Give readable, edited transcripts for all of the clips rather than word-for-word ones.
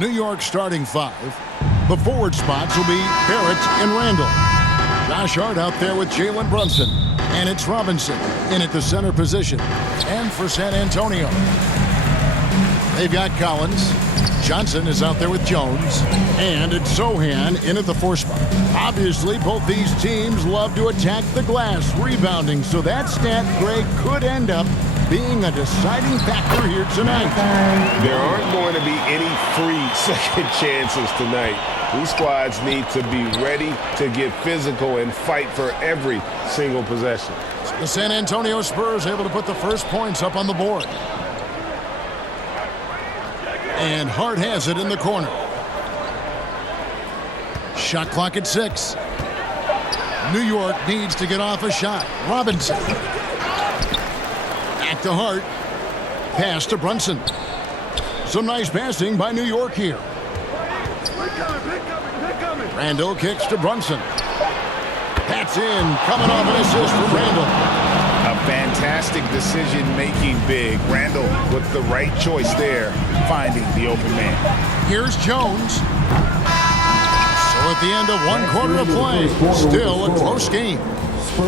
New York starting five. The forward spots will be Barrett and Randall. Josh Hart out there with Jalen Brunson. And it's Robinson in at the center position. And for San Antonio, they've got Collins. Johnson is out there with Jones. And it's Sohan in at the four spot. Obviously, both these teams love to attack the glass, rebounding. So that stat, Greg, could end up being a deciding factor here tonight. There aren't going to be any free second chances tonight. These squads need to be ready to get physical and fight for every single possession. The San Antonio Spurs able to put the first points up on the board. And Hart has it in the corner. Shot clock at 6. New York needs to get off a shot. Robinson. Back to Hart. Pass to Brunson. Some nice passing by New York here. Randall kicks to Brunson. That's in. Coming off an assist from Randall. A fantastic decision-making big. Randall with the right choice there, finding the open man. Here's Jones. So at the end of one quarter of play, still a close game.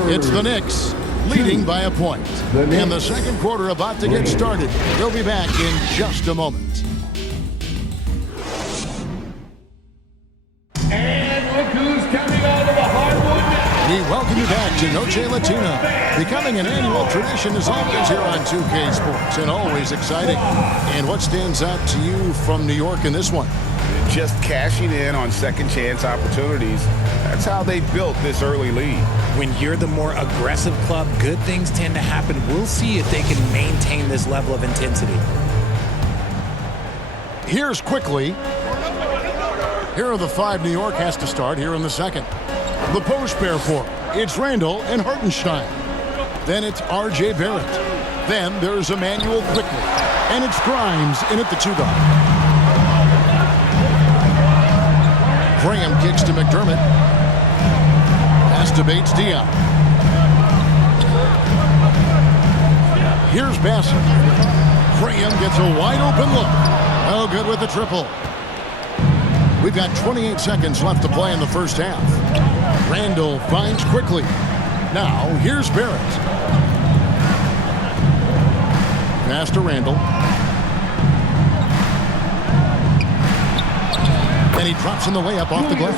It's the Knicks leading by a point. And the second quarter about to get started. They'll be back in just a moment. And look who's coming out of the hardwood now. We welcome you back to Noche Latina. Becoming an annual tradition is always here on 2K Sports and always exciting. And what stands out to you from New York in this one? Just cashing in on second chance opportunities. That's how they built this early lead. When you're the more aggressive club, good things tend to happen. We'll see if they can maintain this level of intensity. Here's quickly. Here are the five New York has to start here in the second. The post pair for it's Randall and Hartenstein. Then it's R.J. Barrett. Then there's Emmanuel quickly. And it's Grimes in at the 2-guard. Graham kicks to McDermott. Pass to Bates Diop. Here's Bassett. Graham gets a wide open look. Oh, good with the triple. We've got 28 seconds left to play in the first half. Randall finds quickly. Now, here's Barrett. Pass to Randall. And he drops in the layup off the glass.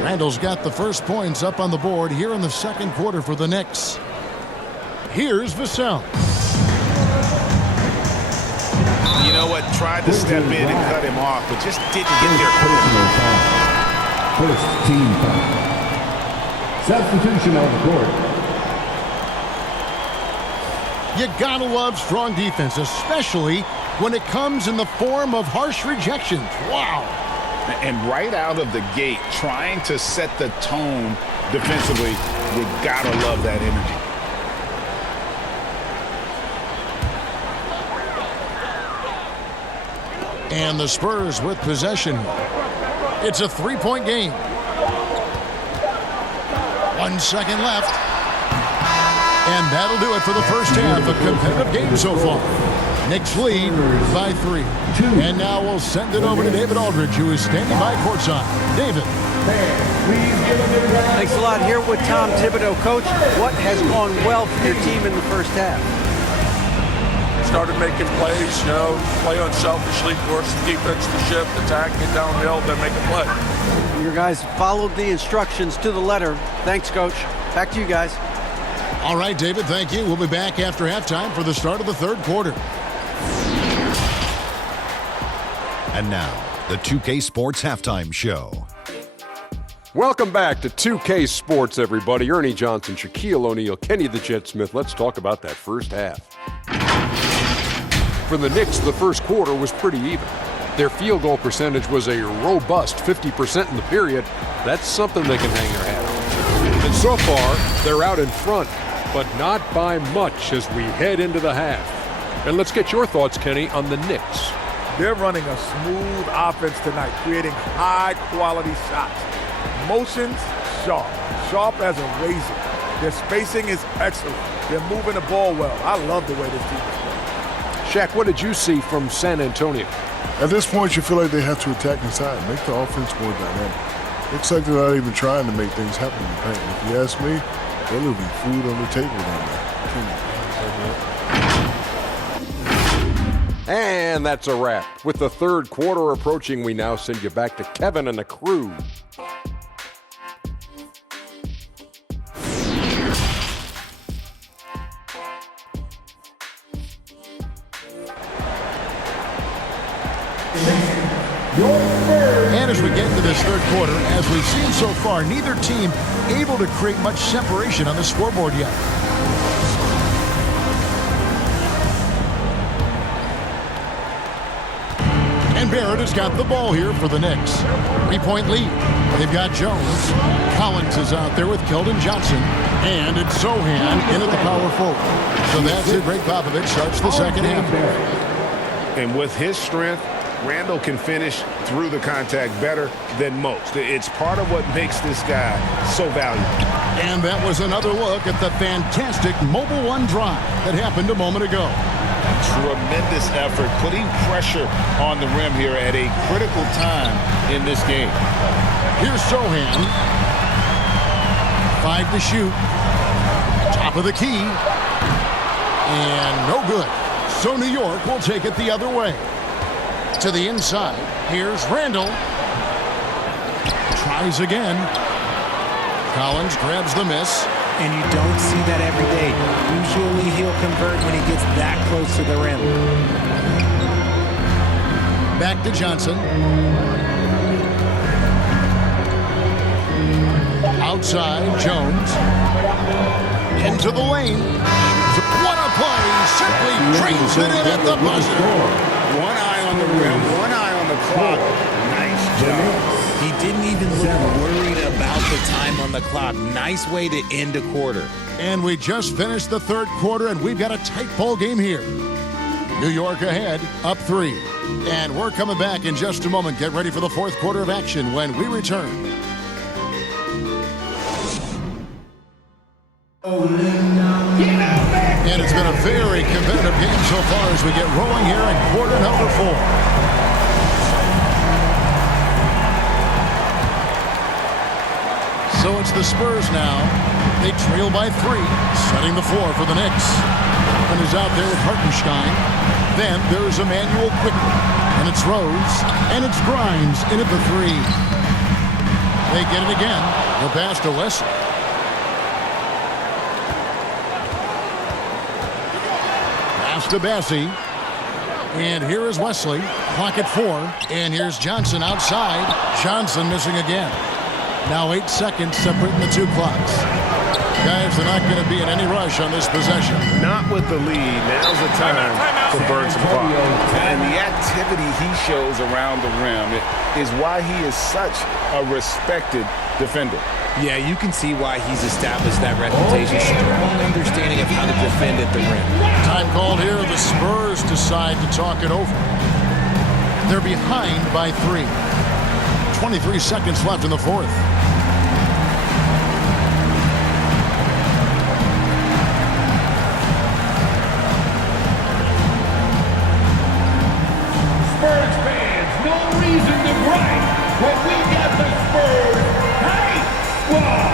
Randall's got the first points up on the board here in the second quarter for the Knicks. Here's Vassell. You know what? Tried to step in and cut him off, but just didn't get there quick. First team foul. Substitution on the court. You gotta love strong defense, especially when it comes in the form of harsh rejections. Wow. And right out of the gate, trying to set the tone defensively, you gotta love that energy. And the Spurs with possession. It's a three-point game. 1 second left. And that'll do it for the first half. A competitive game so far. Knicks lead by 3. And now we'll send it over to David Aldridge, who is standing by courtside. David. Thanks a lot. Here with Tom Thibodeau. Coach, what has gone well for your team in the first half? Started making plays, play unselfishly, force the defense to shift, attack, get downhill, then make a play. Your guys followed the instructions to the letter. Thanks, Coach. Back to you guys. All right, David, thank you. We'll be back after halftime for the start of the third quarter. And now, the 2K Sports Halftime Show. Welcome back to 2K Sports, everybody. Ernie Johnson, Shaquille O'Neal, Kenny the Jet Smith. Let's talk about that first half. For the Knicks, the first quarter was pretty even. Their field goal percentage was a robust 50% in the period. That's something they can hang their hat on. And so far, they're out in front, but not by much as we head into the half. And let's get your thoughts, Kenny, on the Knicks. They're running a smooth offense tonight, creating high-quality shots. Motions, sharp as a razor. Their spacing is excellent. They're moving the ball well. I love the way this team is playing. Shaq, what did you see from San Antonio? At this point, you feel like they have to attack inside, make the offense more dynamic. Looks like they're not even trying to make things happen in the paint. If you ask me, they're leaving food on the table down there. And that's a wrap. With the third quarter approaching, we now send you back to Kevin and the crew. And as we get into this third quarter, as we've seen so far, neither team able to create much separation on the scoreboard yet. And Barrett has got the ball here for the Knicks. 3-point lead. They've got Jones. Collins is out there with Keldon Johnson. And it's Sohan in at the power forward. So that's it. Greg Popovich starts the second half. And with his strength, Randall can finish through the contact better than most. It's part of what makes this guy so valuable. And that was another look at the fantastic Mobile One drive that happened a moment ago. Tremendous effort, putting pressure on the rim here at a critical time in this game. Here's Sohan. 5 to shoot. Top of the key. And no good. So New York will take it the other way. To the inside. Here's Randall. Tries again. Collins grabs the miss. And you don't see that every day. Usually he'll convert when he gets that close to the rim. Back to Johnson. Outside, Jones. Into the lane. What a play! Simply drains it in at the buzzer. One eye on the rim, one eye on the clock. Nice job. He didn't even look worried about the time on the clock. Nice way to end a quarter. And we just finished the third quarter, and we've got a tight ball game here. New York ahead, up 3. And we're coming back in just a moment. Get ready for the fourth quarter of action when we return. And it's been a very competitive game so far as we get rolling here in quarter number 4. So it's the Spurs now. They trail by 3, setting the floor for the Knicks. And is out there with Hartenstein. Then there's Emmanuel quickly. And it's Rose. And it's Grimes in at the 3. They get it again. The pass to Wesley. Pass to Bassie. And here is Wesley. Clock at 4. And here's Johnson outside. Johnson missing again. Now 8 seconds separating the 2 clocks. Guys, they're not going to be in any rush on this possession. Not with the lead. Now's the time to burn some clock. And the activity he shows around the rim is why he is such a respected defender. Yeah, you can see why he's established that reputation. Strong understanding of how to defend at the rim. Time called here. The Spurs decide to talk it over. They're behind by 3. 23 seconds left in the fourth. Spurs fans, no reason to gripe when we got the Spurs Hype Squad.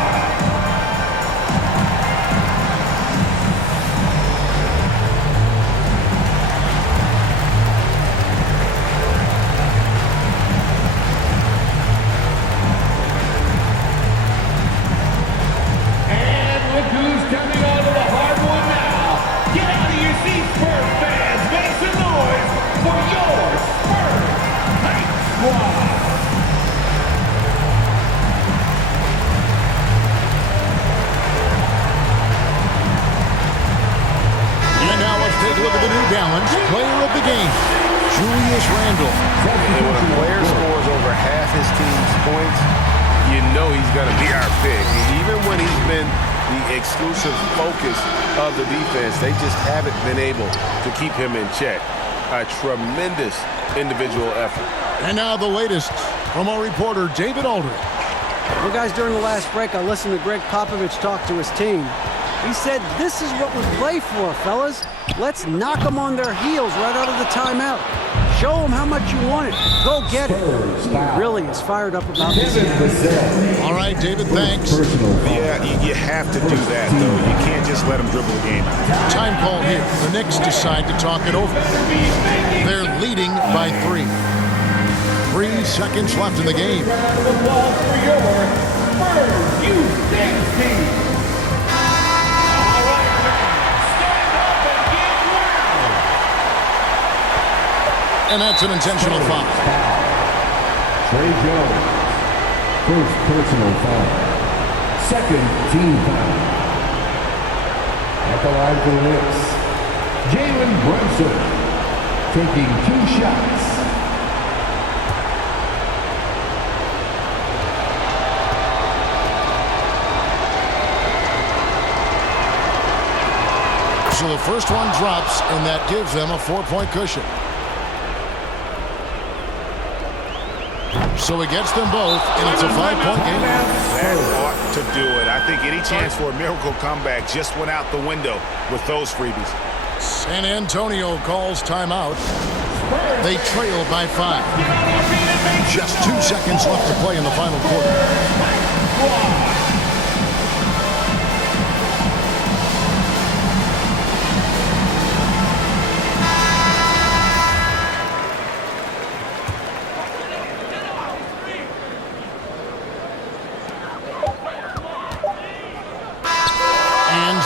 And look who's coming onto the hardwood now. Get out of your seats, Spurs fans. Make some noise for your Spurs Hype Squad. And now let's take a look at the New Balance player of the game, Julius Randle. And when a player scores over half his team's points, you know he's going to be our pick. Even when he's been the exclusive focus of the defense, they just haven't been able to keep him in check. A tremendous individual effort. And now the latest from our reporter, David Aldridge. Well, guys, during the last break, I listened to Greg Popovich talk to his team. He said, "This is what we play for, fellas. Let's knock them on their heels right out of the timeout. Show them how much you want it. Go get it. He really is fired up about this game. All right, David, thanks. Yeah, you have to do that, though. You can't just let them dribble the game out. Time call here. The Knicks decide to talk it over. They're leading by 3. 3 seconds left in the game. Round of applause for your Spurs U-State team. All right, stand up and get loud. And that's an intentional foul. Trey Jones, first personal foul. Second team foul. At the line for the Knicks, Jalen Brunson taking 2 shots. So the first one drops, and that gives them a 4-point cushion. So it gets them both, and it's a 5-point game. That ought to do it. I think any chance for a miracle comeback just went out the window with those freebies. San Antonio calls timeout. They trail by 5. Just 2 seconds left to play in the final quarter.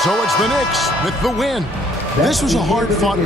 So it's the Knicks with the win. This was a hard-fought